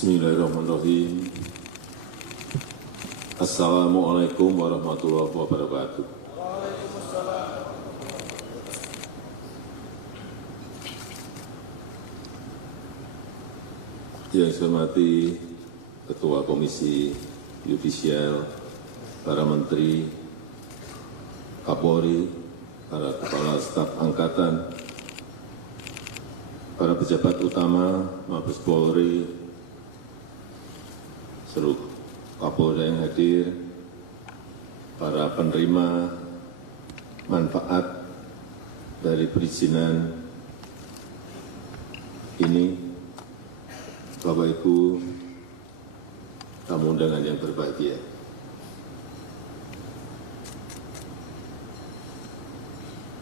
Bismillahirrahmanirrahim. Assalamualaikum warahmatullahi wabarakatuh. Yang saya hormati Ketua Komisi Yudisial, para Menteri, Kapolri, para Kepala Staf Angkatan, para pejabat utama, Mabes Polri, seluruh Kapolda yang hadir, para penerima manfaat dari perizinan ini, Bapak Ibu, tamu undangan yang berbahagia.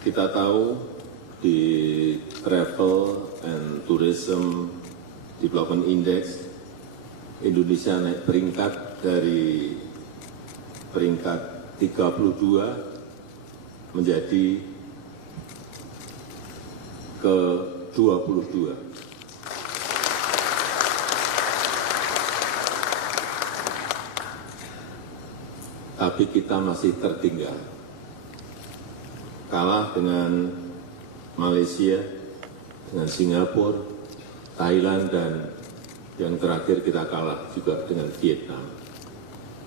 Kita tahu di Travel and Tourism Development Index, Indonesia naik peringkat dari peringkat 32 menjadi ke 22. Tapi kita masih tertinggal, kalah dengan Malaysia, dengan Singapura, Thailand, dan yang terakhir kita kalah juga dengan Vietnam.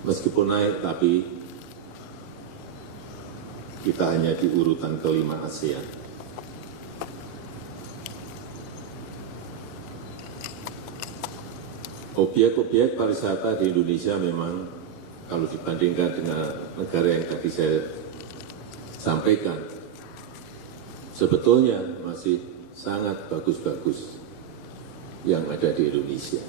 Meskipun naik, tapi kita hanya di urutan kelima ASEAN. Obyek-obyek pariwisata di Indonesia memang kalau dibandingkan dengan negara yang tadi saya sampaikan, sebetulnya masih sangat bagus-bagus yang ada di Indonesia.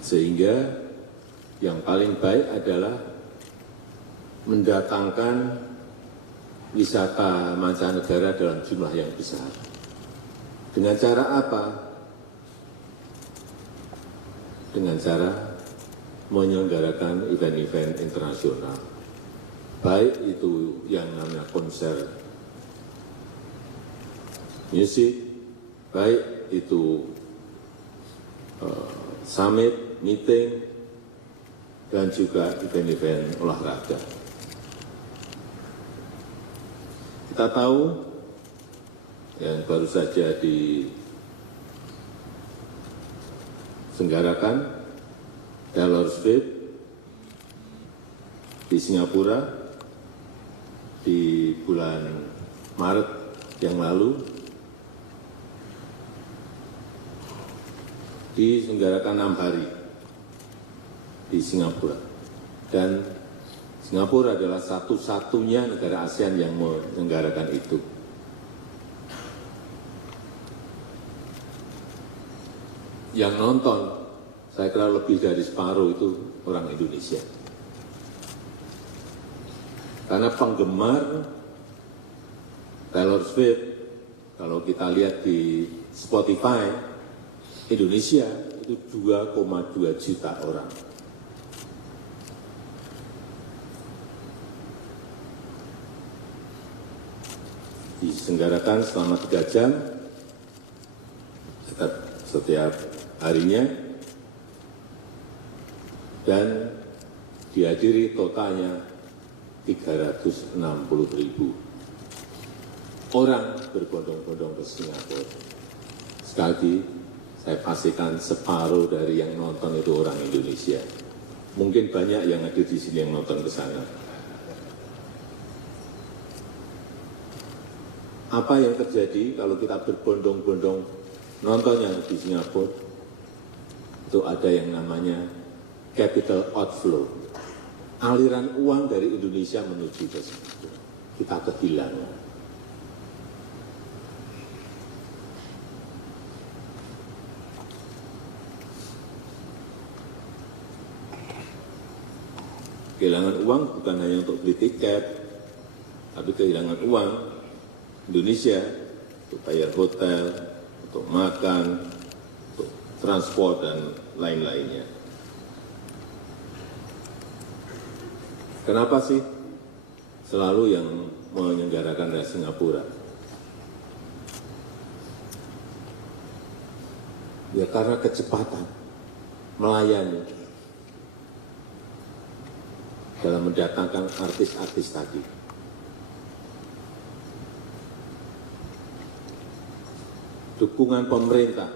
Sehingga yang paling baik adalah mendatangkan wisata mancanegara dalam jumlah yang besar. Dengan cara apa? Dengan cara menyelenggarakan event-event internasional. Baik itu yang namanya konser musik, baik itu summit, meeting, dan juga event-event olahraga. Kita tahu yang baru saja diselenggarakan Taylor Swift di Singapura di bulan Maret yang lalu, diselenggarakan 6 hari di Singapura, dan Singapura adalah satu-satunya negara ASEAN yang menyelenggarakan itu. Yang nonton, saya kira lebih dari separuh itu orang Indonesia. Karena penggemar Taylor Swift, kalau kita lihat di Spotify, Indonesia itu 2,2 juta orang. Diselenggarakan selama 3 jam setiap harinya, dan dihadiri totalnya 360.000 orang berbondong-bondong ke Singapura. Sekali lagi, saya pastikan separuh dari yang nonton itu orang Indonesia. Mungkin banyak yang ada di sini yang nonton ke sana. Apa yang terjadi kalau kita berbondong-bondong nontonnya di Singapura? Itu ada yang namanya capital outflow. Aliran uang dari Indonesia menuju ke Singapura. Kita kehilangan. Kehilangan uang bukan hanya untuk beli tiket, tapi kehilangan uang Indonesia untuk bayar hotel, untuk makan, untuk transport, dan lain-lainnya. Kenapa sih selalu yang menyelenggarakan dari Singapura? Ya karena kecepatan melayani dalam mendatangkan artis-artis tadi. Dukungan pemerintah,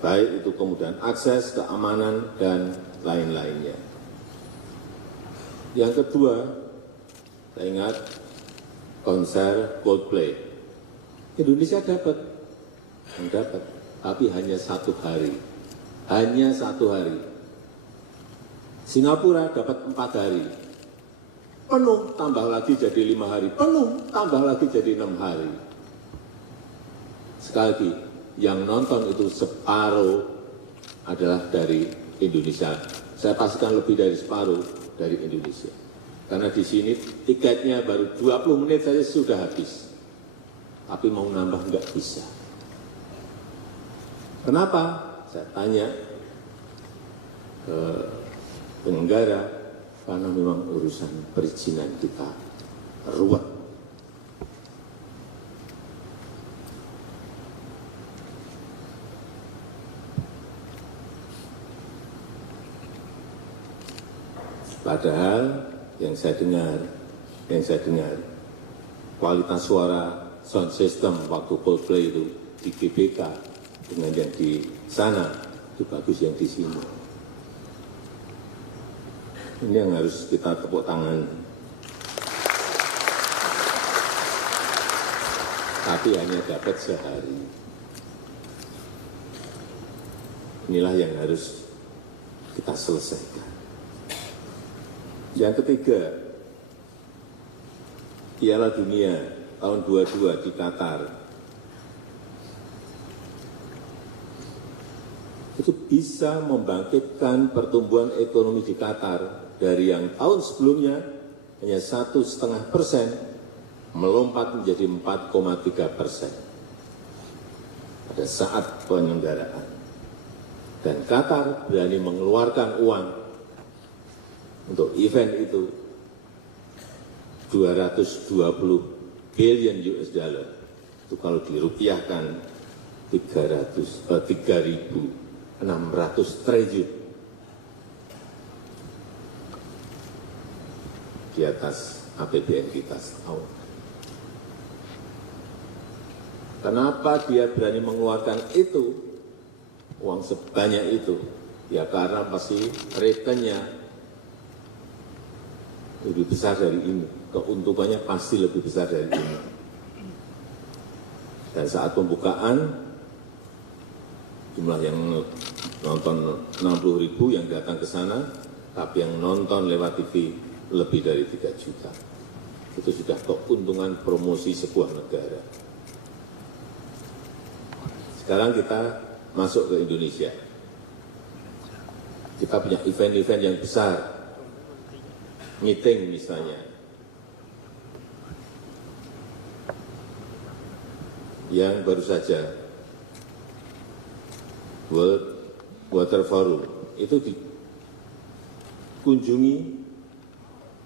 baik itu kemudahan akses, keamanan, dan lain-lainnya. Yang kedua, saya ingat konser Coldplay. Indonesia dapat, tapi hanya 1 hari. Hanya 1 hari. Singapura dapat 4 hari. Penuh, tambah lagi jadi 5 hari. Penuh, tambah lagi jadi 6 hari. Sekali lagi, yang nonton itu separuh adalah dari Indonesia. Saya pastikan lebih dari separuh dari Indonesia. Karena di sini tiketnya baru 20 menit saja sudah habis. Tapi mau nambah nggak bisa. Kenapa? Saya tanya ke penyelenggara, karena memang urusan perizinan kita ruwet. Padahal yang saya dengar, kualitas suara sound system waktu Coldplay itu di GBK dengan yang di sana itu bagus yang di sini. Ini yang harus kita tepuk tangan. Tapi hanya dapat sehari. Inilah yang harus kita selesaikan. Yang ketiga, Piala Dunia tahun 22 di Qatar. Itu bisa membangkitkan pertumbuhan ekonomi di Qatar dari yang tahun sebelumnya hanya 1,5% melompat menjadi 4,3% pada saat penyelenggaraan. Dan Qatar berani mengeluarkan uang untuk event itu 220 billion US dollar. Itu kalau dirupiahkan 3.600 triliun. Di atas APBN kita setahun. Kenapa dia berani mengeluarkan itu, uang sebanyak itu? Ya karena pasti returnnya lebih besar dari ini. Keuntungannya pasti lebih besar dari ini. Dan saat pembukaan, jumlah yang nonton 60.000 yang datang ke sana, tapi yang nonton lewat TV lebih dari 3 juta. Itu sudah keuntungan promosi sebuah negara. Sekarang kita masuk ke Indonesia. Kita punya event-event yang besar. Meeting misalnya. Yang baru saja World Water Forum itu dikunjungi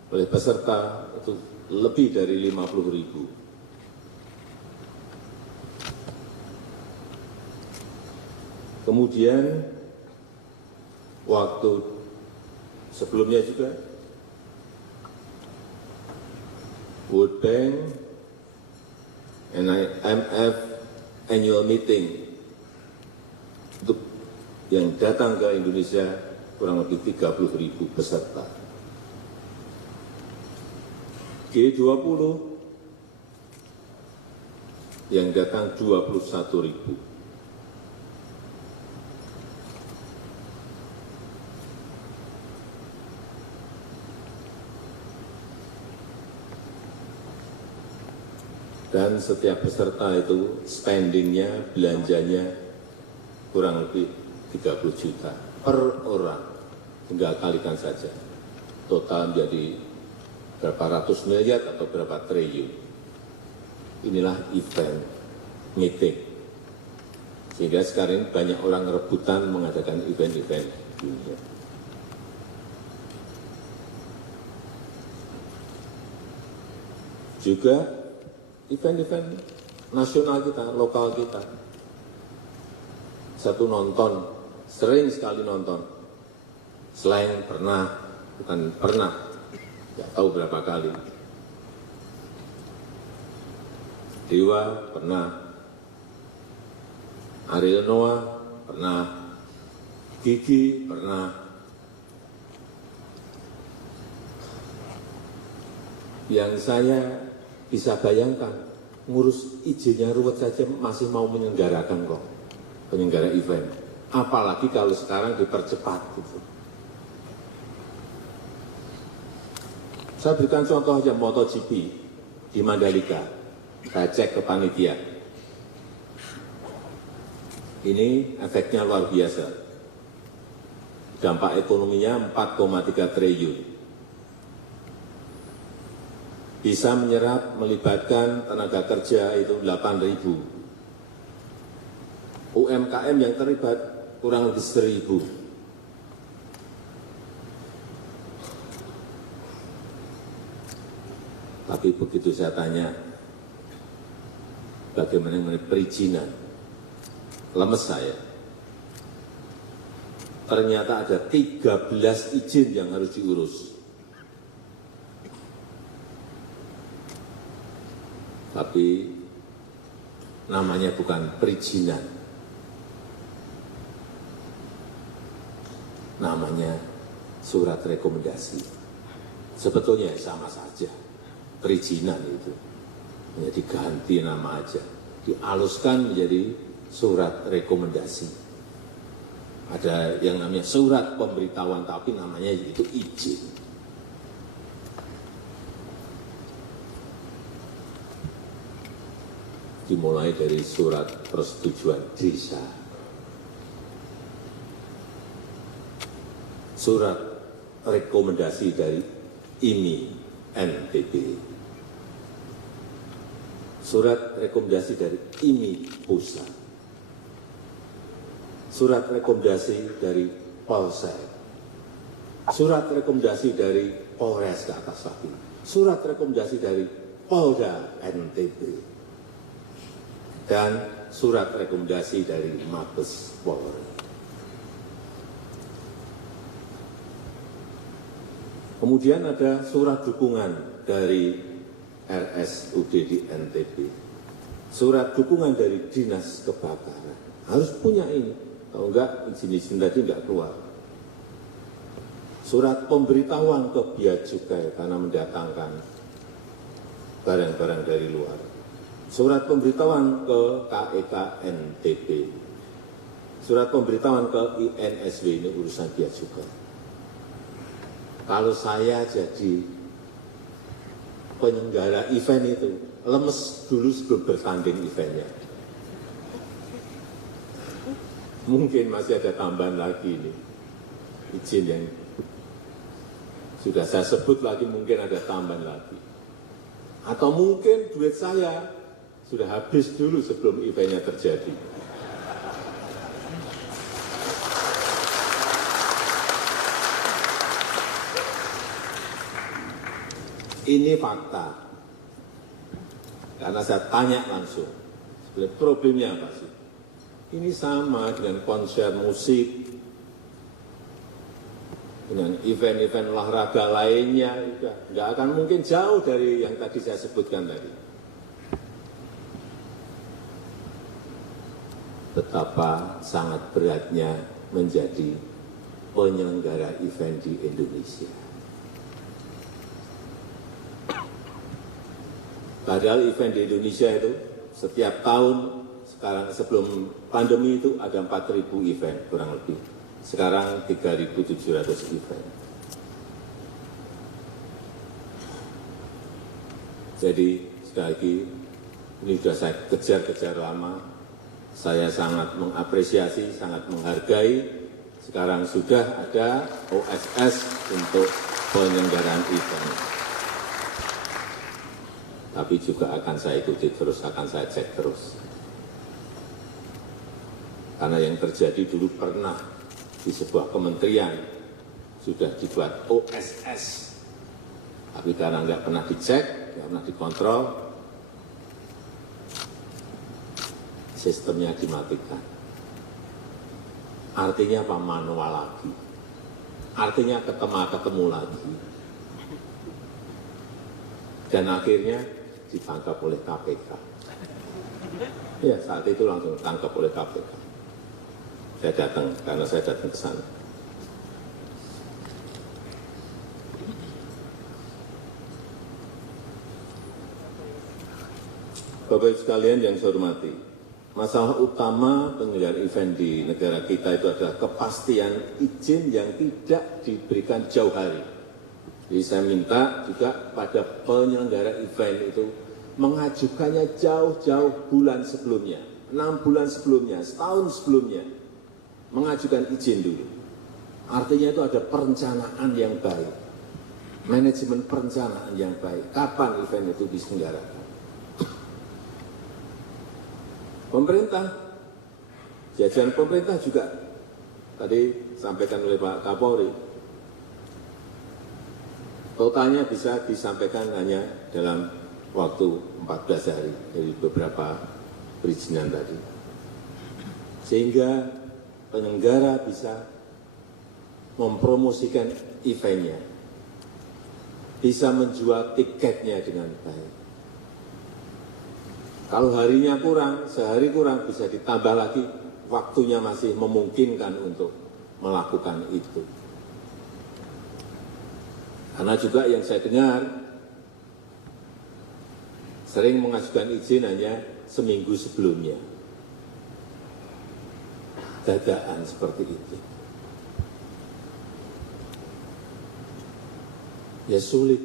oleh peserta itu lebih dari 50.000. Kemudian waktu sebelumnya juga World Bank IMF annual meeting untuk yang datang ke Indonesia kurang lebih 30.000 peserta. G20 yang datang 21.000. Dan setiap peserta itu spendingnya, belanjanya kurang lebih 30 juta per orang. Tinggal kalikan saja. Total menjadi berapa ratus miliar atau berapa triliun. Inilah event meeting. Sehingga sekarang banyak orang rebutan mengadakan event-event dunia. Juga event-event nasional kita, lokal kita. Satu nonton, sering sekali nonton. Slang pernah, bukan pernah, nggak tahu berapa kali. Dewa pernah, Ariel Noah pernah, Gigi pernah. Yang saya bisa bayangkan, ngurus izinnya ruwet saja masih mau menyelenggarakan kok, penyelenggara event. Apalagi kalau sekarang dipercepat gitu. Saya berikan contoh aja MotoGP di Mandalika. Saya cek ke panitia. Ini efeknya luar biasa. Dampak ekonominya 4,3 triliun. Bisa menyerap, melibatkan tenaga kerja itu 8.000. UMKM yang terlibat kurang lebih 1.000. Tapi begitu saya tanya, bagaimana mengenai perizinan, lemes saya. Ternyata ada 13 izin yang harus diurus. Tapi namanya bukan perizinan, namanya surat rekomendasi. Sebetulnya sama saja, perizinan itu hanya diganti nama aja, dihaluskan menjadi surat rekomendasi. Ada yang namanya surat pemberitahuan, tapi namanya itu izin. Dimulai dari surat persetujuan desa, surat rekomendasi dari IMI NTB, surat rekomendasi dari IMI Pusat, surat rekomendasi dari Polsek, surat rekomendasi dari Polres ke atas lagi, surat rekomendasi dari Polda NTB, dan surat rekomendasi dari Mabes Polri. Kemudian ada surat dukungan dari RSUD di NTB, surat dukungan dari Dinas Kebakaran. Harus punya ini, kalau enggak izin-izin tadi enggak keluar. Surat pemberitahuan ke Bea Cukai karena mendatangkan barang-barang dari luar. Surat pemberitahuan ke KEK NTB, surat pemberitahuan ke INSW, ini urusan Bea Cukai. Kalau saya jadi penyelenggara event itu, lemes dulu sebelum bertanding eventnya. Mungkin masih ada tambahan lagi ini, izin yang sudah saya sebut lagi, mungkin ada tambahan lagi. Atau mungkin duit saya sudah habis dulu sebelum eventnya terjadi. Ini fakta. Karena saya tanya langsung, sebenarnya problemnya apa sih? Ini sama dengan konser musik, dengan event-event olahraga lainnya, nggak akan mungkin jauh dari yang tadi saya sebutkan tadi. Betapa sangat beratnya menjadi penyelenggara event di Indonesia. Padahal event di Indonesia itu setiap tahun, sekarang sebelum pandemi itu ada 4.000 event kurang lebih. Sekarang 3.700 event. Jadi sekali lagi, ini sudah saya kejar-kejar lama. Saya sangat mengapresiasi, sangat menghargai. Sekarang sudah ada OSS untuk penyelenggaraan event. Tapi juga akan saya ikuti terus, akan saya cek terus. Karena yang terjadi dulu pernah di sebuah kementerian sudah dibuat OSS. Tapi karena nggak pernah dicek, nggak pernah dikontrol, sistemnya dimatikan. Artinya apa? Manual lagi. Artinya ketemu lagi. Dan akhirnya ditangkap oleh KPK. Ya, saat itu langsung ditangkap oleh KPK. Saya datang, karena saya datang ke sana. Bapak Ibu sekalian yang saya hormati, masalah utama penyelenggaraan event di negara kita itu adalah kepastian izin yang tidak diberikan jauh hari. Jadi saya minta juga pada penyelenggara event itu mengajukannya jauh-jauh bulan sebelumnya, 6 bulan sebelumnya, setahun sebelumnya, mengajukan izin dulu. Artinya itu ada perencanaan yang baik, manajemen perencanaan yang baik, kapan event itu diselenggarakan. Pemerintah, jajaran pemerintah juga tadi sampaikan oleh Pak Kapolri, totalnya bisa disampaikan hanya dalam waktu 14 hari dari beberapa perizinan tadi. Sehingga penyelenggara bisa mempromosikan eventnya, bisa menjual tiketnya dengan baik. Kalau harinya kurang, sehari kurang, bisa ditambah lagi, waktunya masih memungkinkan untuk melakukan itu. Karena juga yang saya dengar, sering mengajukan izin hanya seminggu sebelumnya. Dadakan seperti itu. Ya sulit.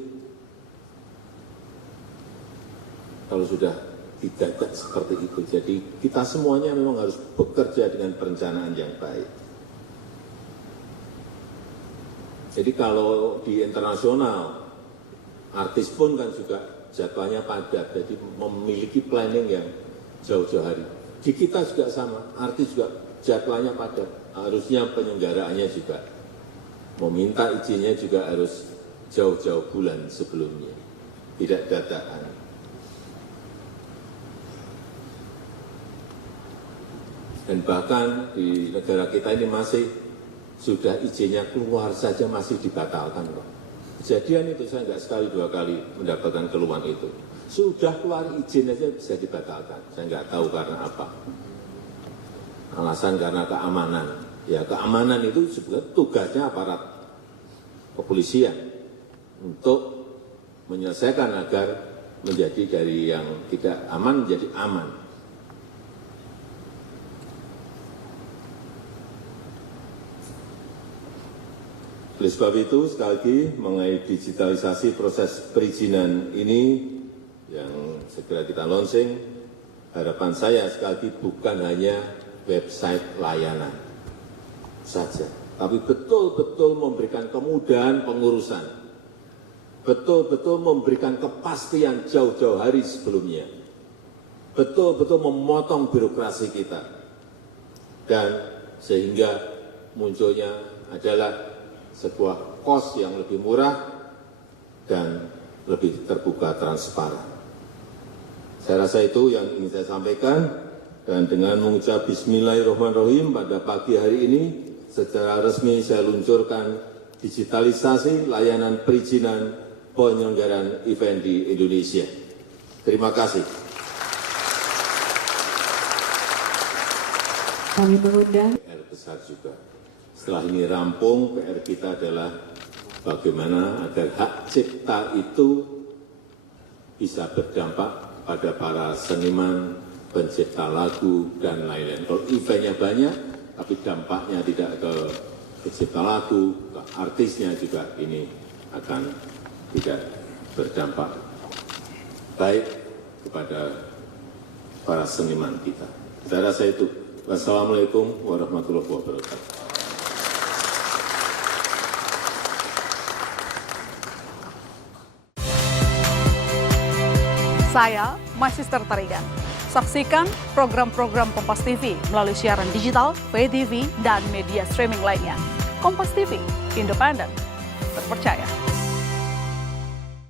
Kalau sudah didadak seperti itu. Jadi kita semuanya memang harus bekerja dengan perencanaan yang baik. Jadi kalau di internasional, artis pun kan juga jadwalnya padat, jadi memiliki planning yang jauh-jauh hari. Di kita juga sama, artis juga jadwalnya padat, harusnya penyelenggaraannya juga meminta izinnya juga harus jauh-jauh bulan sebelumnya, tidak dadakan. Dan bahkan di negara kita ini masih sudah izinnya keluar saja masih dibatalkan kok. Kejadian itu saya nggak sekali dua kali mendapatkan keluhan itu. Sudah keluar izin saja bisa dibatalkan. Saya nggak tahu karena apa. Alasan karena keamanan. Ya keamanan itu sebenarnya tugasnya aparat kepolisian untuk menyelesaikan agar menjadi dari yang tidak aman menjadi aman. Oleh sebab itu, sekali lagi mengenai digitalisasi proses perizinan ini yang segera kita launching, harapan saya sekali lagi bukan hanya website layanan saja, tapi betul-betul memberikan kemudahan pengurusan, betul-betul memberikan kepastian jauh-jauh hari sebelumnya, betul-betul memotong birokrasi kita, dan sehingga munculnya adalah sebuah kos yang lebih murah dan lebih terbuka transparan. Saya rasa itu yang ingin saya sampaikan, dan dengan mengucap Bismillahirrahmanirrahim pada pagi hari ini secara resmi saya luncurkan digitalisasi layanan perizinan penyelenggaraan event di Indonesia. Terima kasih. Kami mengundang PR besar juga. Setelah ini rampung, PR kita adalah bagaimana agar hak cipta itu bisa berdampak pada para seniman, pencipta lagu, dan lain-lain. Kalau eventnya banyak, tapi dampaknya tidak ke pencipta lagu, ke artisnya juga ini akan tidak berdampak baik kepada para seniman kita. Saya rasa itu. Wassalamualaikum warahmatullahi wabarakatuh. Saya Magister Tarigan. Saksikan program-program Kompas TV melalui siaran digital, pay TV, dan media streaming lainnya. Kompas TV, independen, terpercaya.